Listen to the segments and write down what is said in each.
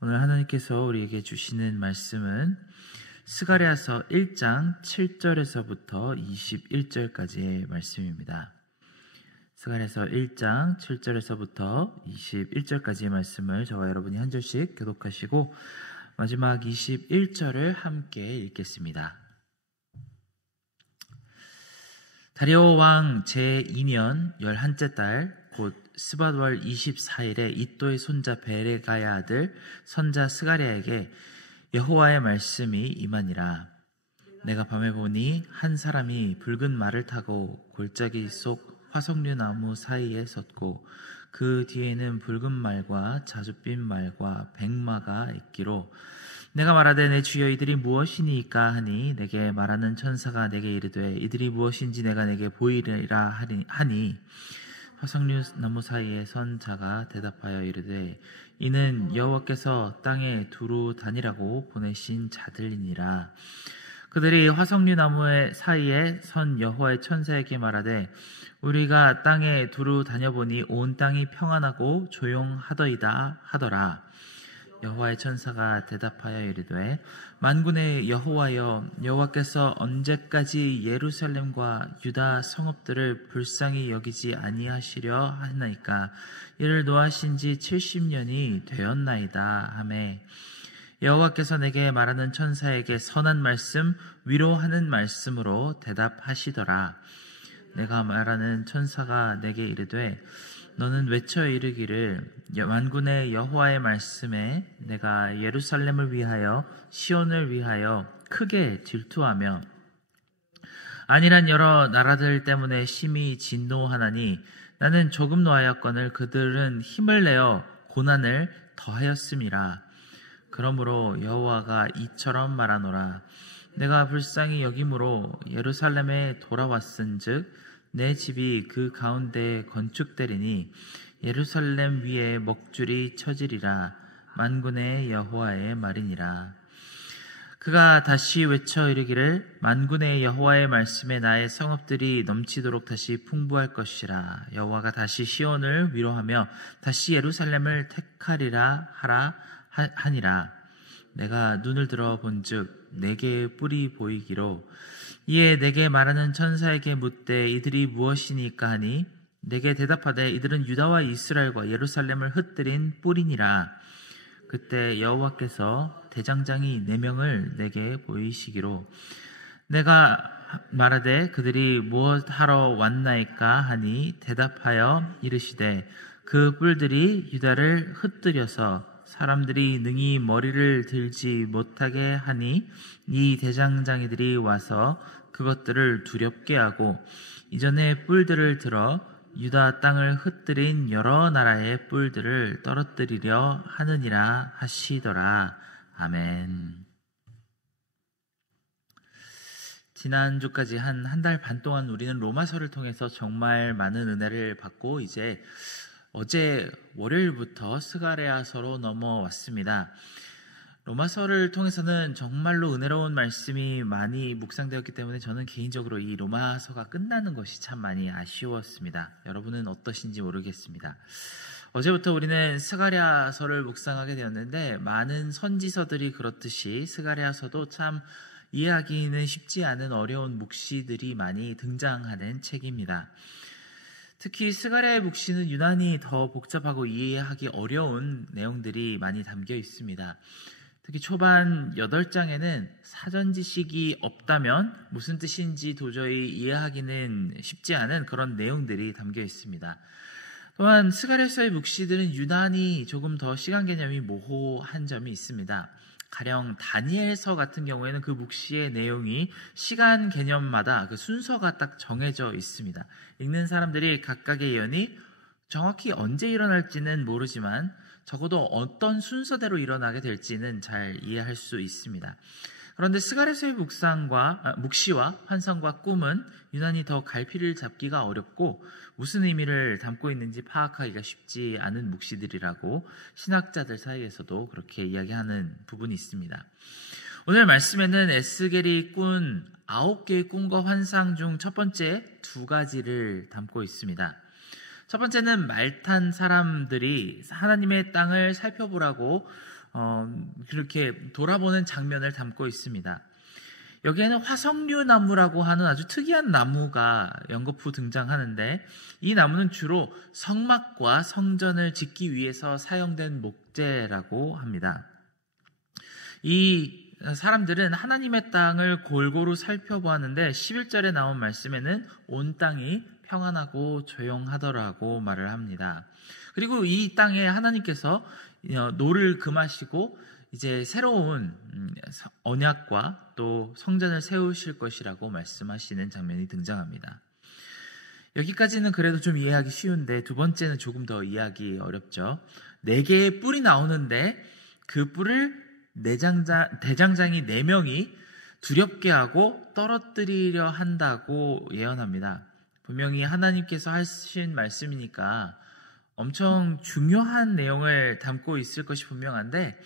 오늘 하나님께서 우리에게 주시는 말씀은 스가랴서 1장 7절에서부터 21절까지의 말씀입니다. 스가랴서 1장 7절에서부터 21절까지의 말씀을 저와 여러분이 한 절씩 교독하시고 마지막 21절을 함께 읽겠습니다. 다리오 왕 제2년 11째 달 곧 스밧월 24일에 이또의 손자 베레가야 아들 선자 스가랴에게 여호와의 말씀이 임하니라. 내가 밤에 보니 한 사람이 붉은 말을 타고 골짜기 속 화석류 나무 사이에 섰고 그 뒤에는 붉은 말과 자줏빛 말과 백마가 있기로 내가 말하되 내 주여 이들이 무엇이니까 하니 내게 말하는 천사가 내게 이르되 이들이 무엇인지 내가 내게 보이리라 하니 화석류 나무 사이에 선 자가 대답하여 이르되 이는 여호와께서 땅에 두루 다니라고 보내신 자들이니라. 그들이 화석류 나무 사이에 선 여호와의 천사에게 말하되 우리가 땅에 두루 다녀보니 온 땅이 평안하고 조용하더이다 하더라. 여호와의 천사가 대답하여 이르되 만군의 여호와여 여호와께서 언제까지 예루살렘과 유다 성읍들을 불쌍히 여기지 아니하시려 하나이까. 이를 노하신 지 70년이 되었나이다 하매 여호와께서 내게 말하는 천사에게 선한 말씀 위로하는 말씀으로 대답하시더라. 내가 말하는 천사가 내게 이르되 너는 외쳐 이르기를 만군의 여호와의 말씀에 내가 예루살렘을 위하여 시온을 위하여 크게 질투하며 안일한 여러 나라들 때문에 심히 진노하나니 나는 조금 노하였거늘 그들은 힘을 내어 고난을 더하였음이라. 그러므로 여호와가 이처럼 말하노라. 내가 불쌍히 여김으로 예루살렘에 돌아왔은즉 내 집이 그 가운데에 건축되리니 예루살렘 위에 먹줄이 쳐지리라. 만군의 여호와의 말이니라. 그가 다시 외쳐 이르기를 만군의 여호와의 말씀에 나의 성읍들이 넘치도록 다시 풍부할 것이라. 여호와가 다시 시온을 위로하며 다시 예루살렘을 택하리라 하니라. 내가 눈을 들어 본즉 내게 뿔이 보이기로 이에 내게 말하는 천사에게 묻되 이들이 무엇이니까 하니 내게 대답하되 이들은 유다와 이스라엘과 예루살렘을 흩뜨린 뿔이니라. 그때 여호와께서 대장장이 4명을 내게 보이시기로 내가 말하되 그들이 무엇하러 왔나이까 하니 대답하여 이르시되 그 뿔들이 유다를 흩뜨려서 사람들이 능히 머리를 들지 못하게 하니 이 대장장이들이 와서 그것들을 두렵게 하고 이전에 뿔들을 들어 유다 땅을 흩뜨린 여러 나라의 뿔들을 떨어뜨리려 하느니라 하시더라. 아멘. 지난주까지 한 달 반 동안 우리는 로마서를 통해서 정말 많은 은혜를 받고 이제 어제 월요일부터 스가랴서로 넘어왔습니다. 로마서를 통해서는 정말로 은혜로운 말씀이 많이 묵상되었기 때문에 저는 개인적으로 이 로마서가 끝나는 것이 참 많이 아쉬웠습니다. 여러분은 어떠신지 모르겠습니다. 어제부터 우리는 스가랴서를 묵상하게 되었는데 많은 선지서들이 그렇듯이 스가랴서도 참 이해하기는 쉽지 않은 어려운 묵시들이 많이 등장하는 책입니다. 특히 스가랴의 묵시는 유난히 더 복잡하고 이해하기 어려운 내용들이 많이 담겨 있습니다. 특히 초반 8장에는 사전 지식이 없다면 무슨 뜻인지 도저히 이해하기는 쉽지 않은 그런 내용들이 담겨 있습니다. 또한 스가랴서의 묵시들은 유난히 조금 더 시간 개념이 모호한 점이 있습니다. 가령 다니엘서 같은 경우에는 그 묵시의 내용이 시간 개념마다 그 순서가 딱 정해져 있습니다. 읽는 사람들이 각각의 예언이 정확히 언제 일어날지는 모르지만 적어도 어떤 순서대로 일어나게 될지는 잘 이해할 수 있습니다. 그런데 스가랴서의 묵시와 환상과 꿈은 유난히 더 갈피를 잡기가 어렵고 무슨 의미를 담고 있는지 파악하기가 쉽지 않은 묵시들이라고 신학자들 사이에서도 그렇게 이야기하는 부분이 있습니다. 오늘 말씀에는 에스겔이 꾼 9개의 꿈과 환상 중 첫 번째 2가지를 담고 있습니다. 첫 번째는 말탄 사람들이 하나님의 땅을 살펴보라고 그렇게 돌아보는 장면을 담고 있습니다. 여기에는 화석류 나무라고 하는 아주 특이한 나무가 연거푸 등장하는데, 이 나무는 주로 성막과 성전을 짓기 위해서 사용된 목재라고 합니다. 이 사람들은 하나님의 땅을 골고루 살펴보았는데 11절에 나온 말씀에는 온 땅이 평안하고 조용하더라고 말을 합니다. 그리고 이 땅에 하나님께서 노를 금하시고 이제 새로운 언약과 또 성전을 세우실 것이라고 말씀하시는 장면이 등장합니다. 여기까지는 그래도 좀 이해하기 쉬운데, 두 번째는 조금 더 이해하기 어렵죠. 4개의 뿔이 나오는데 그 뿔을 대장장이 4명이 두렵게 하고 떨어뜨리려 한다고 예언합니다. 분명히 하나님께서 하신 말씀이니까 엄청 중요한 내용을 담고 있을 것이 분명한데,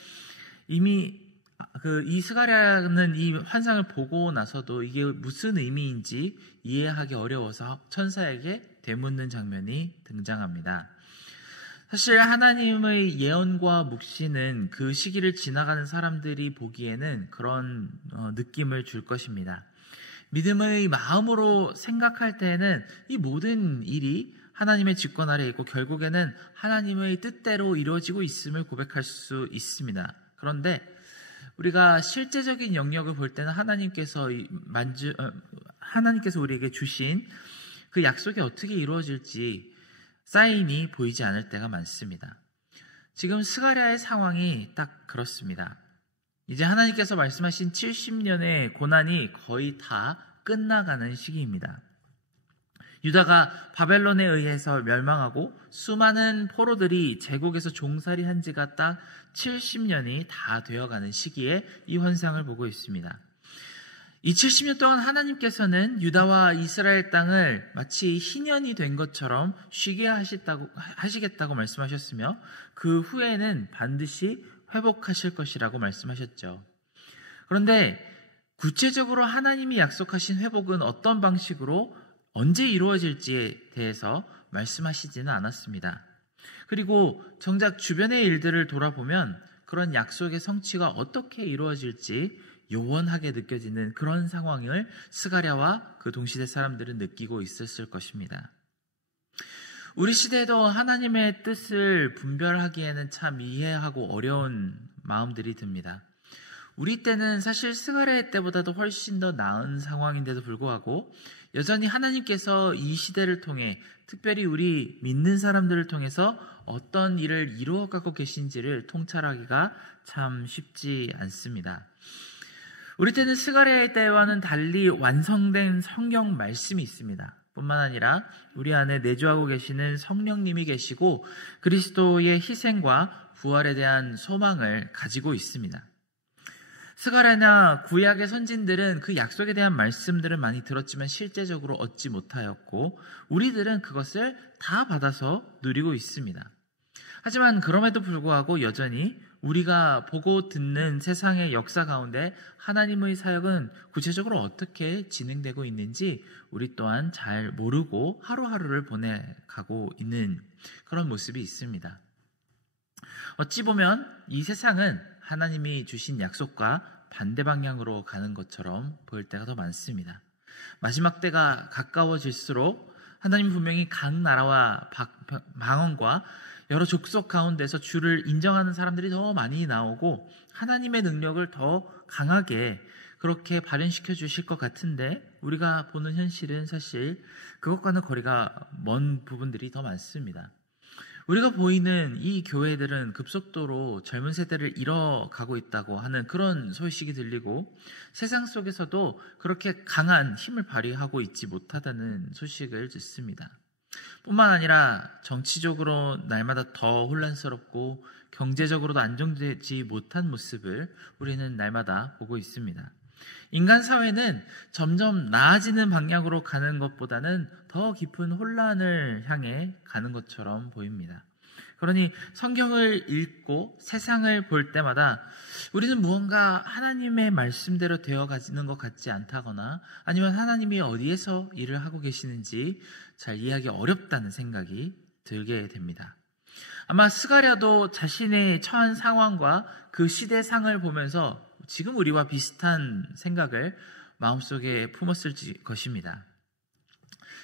이미 이 스가랴는 이 환상을 보고 나서도 이게 무슨 의미인지 이해하기 어려워서 천사에게 되묻는 장면이 등장합니다. 사실 하나님의 예언과 묵시는 그 시기를 지나가는 사람들이 보기에는 그런 느낌을 줄 것입니다. 믿음의 마음으로 생각할 때에는 이 모든 일이 하나님의 직권 아래 있고 결국에는 하나님의 뜻대로 이루어지고 있음을 고백할 수 있습니다. 그런데 우리가 실제적인 영역을 볼 때는 하나님께서 우리에게 주신 그 약속이 어떻게 이루어질지 사인이 보이지 않을 때가 많습니다. 지금 스가랴의 상황이 딱 그렇습니다. 이제 하나님께서 말씀하신 70년의 고난이 거의 다 끝나가는 시기입니다. 유다가 바벨론에 의해서 멸망하고 수많은 포로들이 제국에서 종살이한 지가 딱 70년이 다 되어가는 시기에 이 환상을 보고 있습니다. 이 70년 동안 하나님께서는 유다와 이스라엘 땅을 마치 희년이 된 것처럼 쉬게 하시겠다고 말씀하셨으며, 그 후에는 반드시 회복하실 것이라고 말씀하셨죠. 그런데 구체적으로 하나님이 약속하신 회복은 어떤 방식으로 언제 이루어질지에 대해서 말씀하시지는 않았습니다. 그리고 정작 주변의 일들을 돌아보면 그런 약속의 성취가 어떻게 이루어질지 요원하게 느껴지는 그런 상황을 스가랴와 그 동시대 사람들은 느끼고 있었을 것입니다. 우리 시대에도 하나님의 뜻을 분별하기에는 참 이해하고 어려운 마음들이 듭니다. 우리 때는 사실 스가랴 때보다도 훨씬 더 나은 상황인데도 불구하고 여전히 하나님께서 이 시대를 통해, 특별히 우리 믿는 사람들을 통해서 어떤 일을 이루어가고 계신지를 통찰하기가 참 쉽지 않습니다. 우리 때는 스가랴의 때와는 달리 완성된 성경 말씀이 있습니다. 뿐만 아니라 우리 안에 내주하고 계시는 성령님이 계시고 그리스도의 희생과 부활에 대한 소망을 가지고 있습니다. 스가랴나 구약의 선진들은 그 약속에 대한 말씀들을 많이 들었지만 실제적으로 얻지 못하였고, 우리들은 그것을 다 받아서 누리고 있습니다. 하지만 그럼에도 불구하고 여전히 우리가 보고 듣는 세상의 역사 가운데 하나님의 사역은 구체적으로 어떻게 진행되고 있는지 우리 또한 잘 모르고 하루하루를 보내가고 있는 그런 모습이 있습니다. 어찌 보면 이 세상은 하나님이 주신 약속과 반대 방향으로 가는 것처럼 보일 때가 더 많습니다. 마지막 때가 가까워질수록 하나님 분명히 각 나라와 방언과 여러 족속 가운데서 주를 인정하는 사람들이 더 많이 나오고 하나님의 능력을 더 강하게 그렇게 발현시켜 주실 것 같은데, 우리가 보는 현실은 사실 그것과는 거리가 먼 부분들이 더 많습니다. 우리가 보이는 이 교회들은 급속도로 젊은 세대를 잃어가고 있다고 하는 그런 소식이 들리고, 세상 속에서도 그렇게 강한 힘을 발휘하고 있지 못하다는 소식을 듣습니다. 뿐만 아니라 정치적으로 날마다 더 혼란스럽고 경제적으로도 안정되지 못한 모습을 우리는 날마다 보고 있습니다. 인간 사회는 점점 나아지는 방향으로 가는 것보다는 더 깊은 혼란을 향해 가는 것처럼 보입니다. 그러니 성경을 읽고 세상을 볼 때마다 우리는 무언가 하나님의 말씀대로 되어가지는 것 같지 않다거나 아니면 하나님이 어디에서 일을 하고 계시는지 잘 이해하기 어렵다는 생각이 들게 됩니다. 아마 스가랴도 자신의 처한 상황과 그 시대 상을 보면서 지금 우리와 비슷한 생각을 마음속에 품었을 것입니다.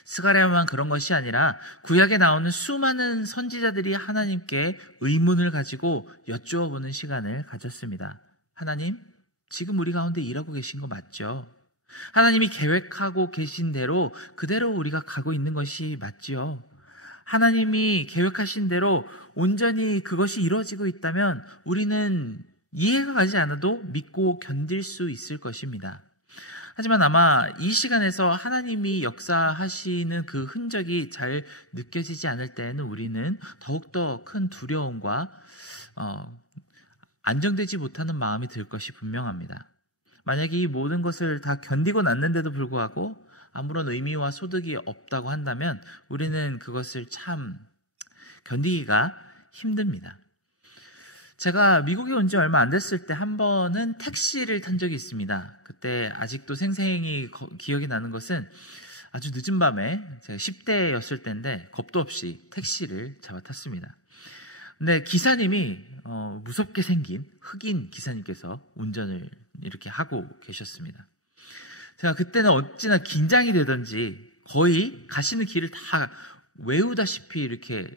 스가랴만 그런 것이 아니라 구약에 나오는 수많은 선지자들이 하나님께 의문을 가지고 여쭈어보는 시간을 가졌습니다. 하나님, 지금 우리 가운데 일하고 계신 거 맞죠? 하나님이 계획하고 계신 대로 그대로 우리가 가고 있는 것이 맞지요? 하나님이 계획하신 대로 온전히 그것이 이루어지고 있다면 우리는 이해가 가지 않아도 믿고 견딜 수 있을 것입니다. 하지만 아마 이 시간에서 하나님이 역사하시는 그 흔적이 잘 느껴지지 않을 때에는 우리는 더욱더 큰 두려움과 안정되지 못하는 마음이 들 것이 분명합니다. 만약에 이 모든 것을 다 견디고 났는데도 불구하고 아무런 의미와 소득이 없다고 한다면 우리는 그것을 참 견디기가 힘듭니다. 제가 미국에 온 지 얼마 안 됐을 때 한 번은 택시를 탄 적이 있습니다. 그때 아직도 생생히 기억이 나는 것은 아주 늦은 밤에 제가 10대였을 때인데 겁도 없이 택시를 잡아 탔습니다. 근데 기사님이 무섭게 생긴 흑인 기사님께서 운전을 이렇게 하고 계셨습니다. 제가 그때는 어찌나 긴장이 되던지 거의 가시는 길을 다 외우다시피 이렇게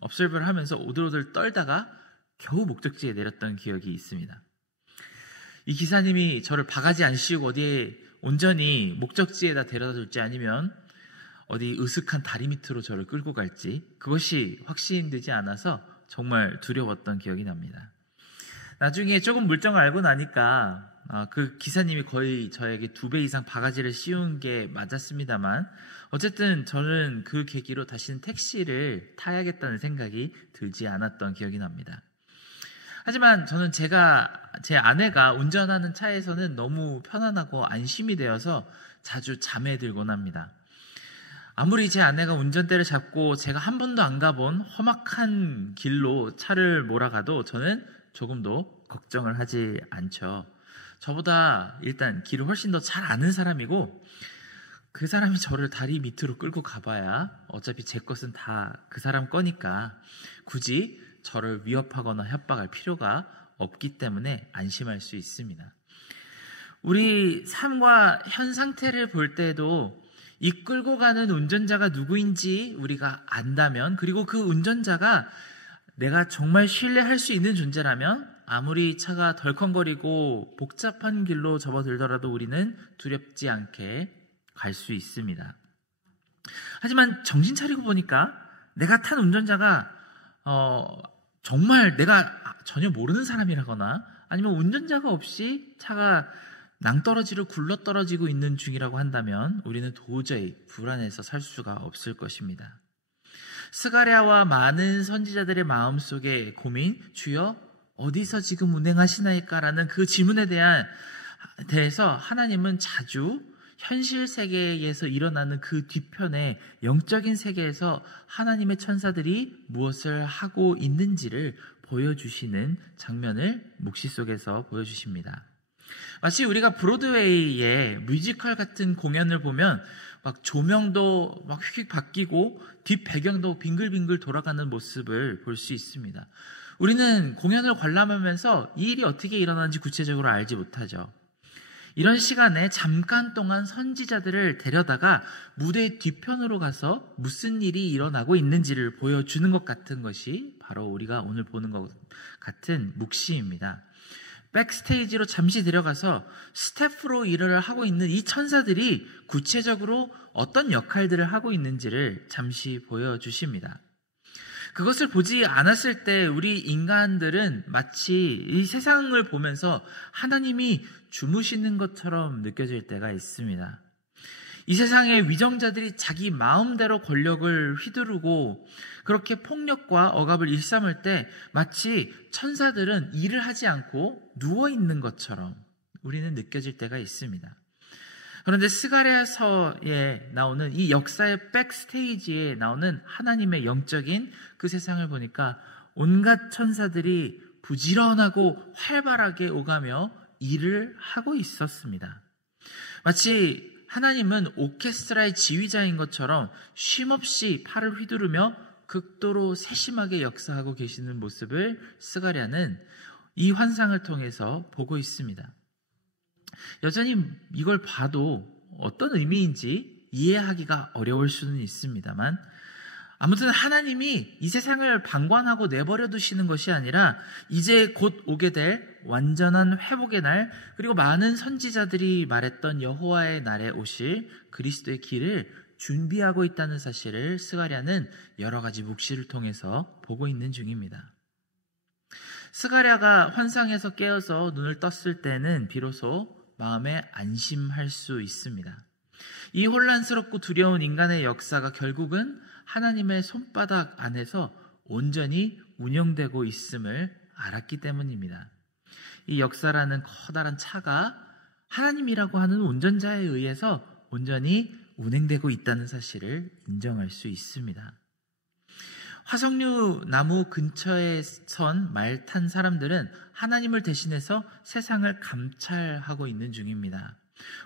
observe를 하면서 오들오들 떨다가 겨우 목적지에 내렸던 기억이 있습니다. 이 기사님이 저를 바가지 안 씌우고 어디에 온전히 목적지에다 데려다 줄지 아니면 어디 으슥한 다리 밑으로 저를 끌고 갈지 그것이 확신되지 않아서 정말 두려웠던 기억이 납니다. 나중에 조금 물정을 알고 나니까 그 기사님이 거의 저에게 2배 이상 바가지를 씌운 게 맞았습니다만 어쨌든 저는 그 계기로 다시는 택시를 타야겠다는 생각이 들지 않았던 기억이 납니다. 하지만 저는 제 아내가 운전하는 차에서는 너무 편안하고 안심이 되어서 자주 잠에 들곤 합니다. 아무리 제 아내가 운전대를 잡고 제가 한 번도 안 가본 험악한 길로 차를 몰아가도 저는 조금도 걱정을 하지 않죠. 저보다 일단 길을 훨씬 더 잘 아는 사람이고 그 사람이 저를 다리 밑으로 끌고 가봐야 어차피 제 것은 다 그 사람 거니까 굳이 저를 위협하거나 협박할 필요가 없기 때문에 안심할 수 있습니다. 우리 삶과 현 상태를 볼 때에도 이끌고 가는 운전자가 누구인지 우리가 안다면 그리고 그 운전자가 내가 정말 신뢰할 수 있는 존재라면 아무리 차가 덜컹거리고 복잡한 길로 접어들더라도 우리는 두렵지 않게 갈 수 있습니다. 하지만 정신 차리고 보니까 내가 탄 운전자가 정말 내가 전혀 모르는 사람이라거나 아니면 운전자가 없이 차가 낭떠러지로 굴러떨어지고 있는 중이라고 한다면 우리는 도저히 불안해서 살 수가 없을 것입니다. 스가랴와 많은 선지자들의 마음속에 고민, 주여 어디서 지금 운행하시나이까라는 그 질문에 대해서 하나님은 자주 현실 세계에서 일어나는 그 뒤편에 영적인 세계에서 하나님의 천사들이 무엇을 하고 있는지를 보여주시는 장면을 묵시 속에서 보여주십니다. 마치 우리가 브로드웨이의 뮤지컬 같은 공연을 보면 막 조명도 막 휙휙 바뀌고 뒷 배경도 빙글빙글 돌아가는 모습을 볼 수 있습니다. 우리는 공연을 관람하면서 이 일이 어떻게 일어나는지 구체적으로 알지 못하죠. 이런 시간에 잠깐 동안 선지자들을 데려다가 무대 뒤편으로 가서 무슨 일이 일어나고 있는지를 보여주는 것 같은 것이 바로 우리가 오늘 보는 것 같은 묵시입니다. 백스테이지로 잠시 데려가서 스태프로 일을 하고 있는 이 천사들이 구체적으로 어떤 역할들을 하고 있는지를 잠시 보여주십니다. 그것을 보지 않았을 때 우리 인간들은 마치 이 세상을 보면서 하나님이 주무시는 것처럼 느껴질 때가 있습니다. 이 세상의 위정자들이 자기 마음대로 권력을 휘두르고 그렇게 폭력과 억압을 일삼을 때 마치 천사들은 일을 하지 않고 누워있는 것처럼 우리는 느껴질 때가 있습니다. 그런데 스가랴서에 나오는 이 역사의 백스테이지에 나오는 하나님의 영적인 그 세상을 보니까 온갖 천사들이 부지런하고 활발하게 오가며 일을 하고 있었습니다. 마치 하나님은 오케스트라의 지휘자인 것처럼 쉼없이 팔을 휘두르며 극도로 세심하게 역사하고 계시는 모습을 스가랴는 이 환상을 통해서 보고 있습니다. 여전히 이걸 봐도 어떤 의미인지 이해하기가 어려울 수는 있습니다만, 아무튼 하나님이 이 세상을 방관하고 내버려 두시는 것이 아니라 이제 곧 오게 될 완전한 회복의 날, 그리고 많은 선지자들이 말했던 여호와의 날에 오실 그리스도의 길을 준비하고 있다는 사실을 스가랴는 여러 가지 묵시를 통해서 보고 있는 중입니다. 스가랴가 환상에서 깨어서 눈을 떴을 때는 비로소 마음에 안심할 수 있습니다. 이 혼란스럽고 두려운 인간의 역사가 결국은 하나님의 손바닥 안에서 온전히 운영되고 있음을 알았기 때문입니다. 이 역사라는 커다란 차가 하나님이라고 하는 운전자에 의해서 온전히 운행되고 있다는 사실을 인정할 수 있습니다. 화석류 나무 근처에 선 말 탄 사람들은 하나님을 대신해서 세상을 감찰하고 있는 중입니다.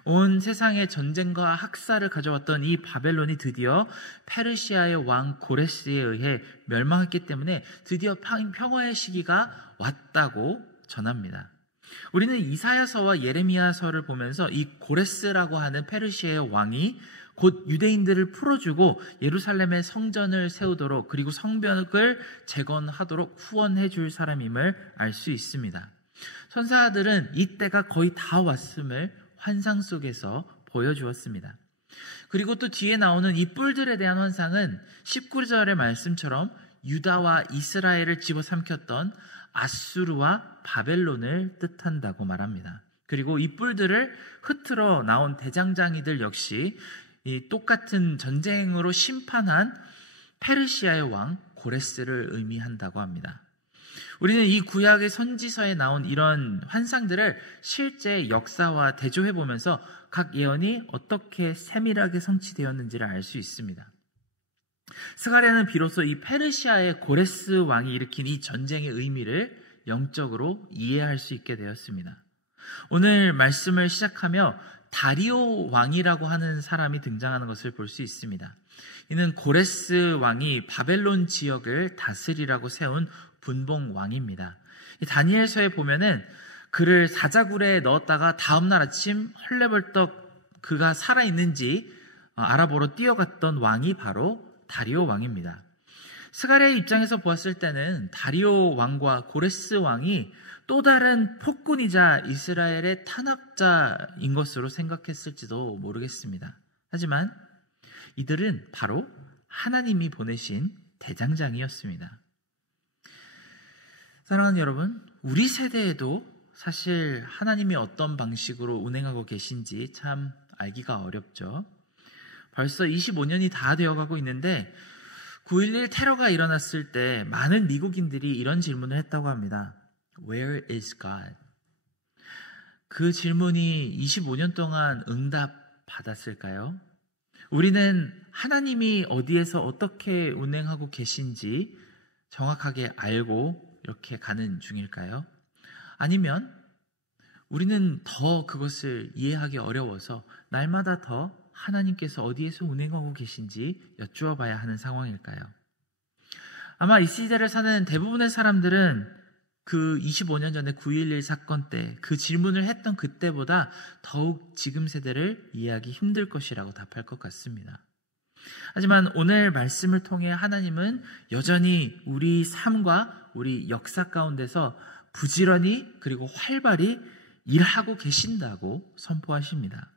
온 세상의 전쟁과 학살을 가져왔던 이 바벨론이 드디어 페르시아의 왕 고레스에 의해 멸망했기 때문에 드디어 평화의 시기가 왔다고 전합니다. 우리는 이사야서와 예레미야서를 보면서 이 고레스라고 하는 페르시아의 왕이 곧 유대인들을 풀어주고 예루살렘의 성전을 세우도록, 그리고 성벽을 재건하도록 후원해 줄 사람임을 알 수 있습니다. 선사들은 이때가 거의 다 왔음을 환상 속에서 보여주었습니다. 그리고 또 뒤에 나오는 이 뿔들에 대한 환상은 19절의 말씀처럼 유다와 이스라엘을 집어삼켰던 아수르와 바벨론을 뜻한다고 말합니다. 그리고 이 뿔들을 흩트러 나온 대장장이들 역시 이 똑같은 전쟁으로 심판한 페르시아의 왕 고레스를 의미한다고 합니다. 우리는 이 구약의 선지서에 나온 이런 환상들을 실제 역사와 대조해 보면서 각 예언이 어떻게 세밀하게 성취되었는지를 알 수 있습니다. 스가랴는 비로소 이 페르시아의 고레스 왕이 일으킨 이 전쟁의 의미를 영적으로 이해할 수 있게 되었습니다. 오늘 말씀을 시작하며 다리오 왕이라고 하는 사람이 등장하는 것을 볼 수 있습니다. 이는 고레스 왕이 바벨론 지역을 다스리라고 세운 분봉 왕입니다. 다니엘서에 보면은 그를 사자굴에 넣었다가 다음날 아침 헐레벌떡 그가 살아있는지 알아보러 뛰어갔던 왕이 바로 다리오 왕입니다. 스가랴의 입장에서 보았을 때는 다리오 왕과 고레스 왕이 또 다른 폭군이자 이스라엘의 탄압자인 것으로 생각했을지도 모르겠습니다. 하지만 이들은 바로 하나님이 보내신 대장장이었습니다. 사랑하는 여러분, 우리 세대에도 사실 하나님이 어떤 방식으로 운행하고 계신지 참 알기가 어렵죠. 벌써 25년이 다 되어가고 있는데 9.11 테러가 일어났을 때 많은 미국인들이 이런 질문을 했다고 합니다. Where is God? 그 질문이 25년 동안 응답 받았을까요? 우리는 하나님이 어디에서 어떻게 운행하고 계신지 정확하게 알고 이렇게 가는 중일까요? 아니면 우리는 더 그것을 이해하기 어려워서 날마다 더 하나님께서 어디에서 운행하고 계신지 여쭈어 봐야 하는 상황일까요? 아마 이 시대를 사는 대부분의 사람들은 그 25년 전에 9.11 사건 때 그 질문을 했던 그때보다 더욱 지금 세대를 이해하기 힘들 것이라고 답할 것 같습니다. 하지만 오늘 말씀을 통해 하나님은 여전히 우리 삶과 우리 역사 가운데서 부지런히 그리고 활발히 일하고 계신다고 선포하십니다.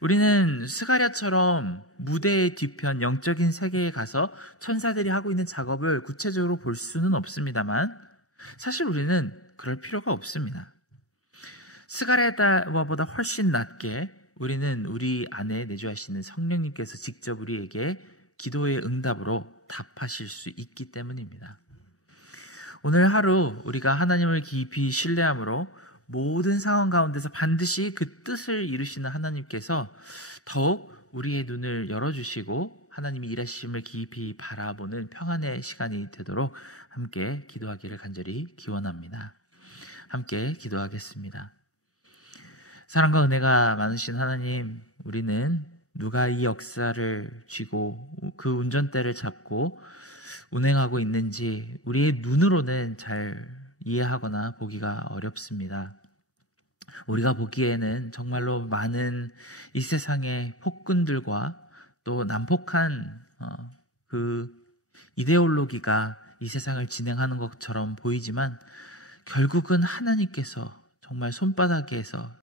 우리는 스가랴처럼 무대의 뒤편 영적인 세계에 가서 천사들이 하고 있는 작업을 구체적으로 볼 수는 없습니다만 사실 우리는 그럴 필요가 없습니다. 스가랴보다 훨씬 낫게 우리는 우리 안에 내주하시는 성령님께서 직접 우리에게 기도의 응답으로 답하실 수 있기 때문입니다. 오늘 하루 우리가 하나님을 깊이 신뢰함으로 모든 상황 가운데서 반드시 그 뜻을 이루시는 하나님께서 더욱 우리의 눈을 열어주시고 하나님이 일하심을 깊이 바라보는 평안의 시간이 되도록 함께 기도하기를 간절히 기원합니다. 함께 기도하겠습니다. 사랑과 은혜가 많으신 하나님, 우리는 누가 이 역사를 쥐고 그 운전대를 잡고 운행하고 있는지 우리의 눈으로는 잘 이해하거나 보기가 어렵습니다. 우리가 보기에는 정말로 많은 이 세상의 폭군들과 또 난폭한 그 이데올로기가 이 세상을 진행하는 것처럼 보이지만 결국은 하나님께서 정말 손바닥에서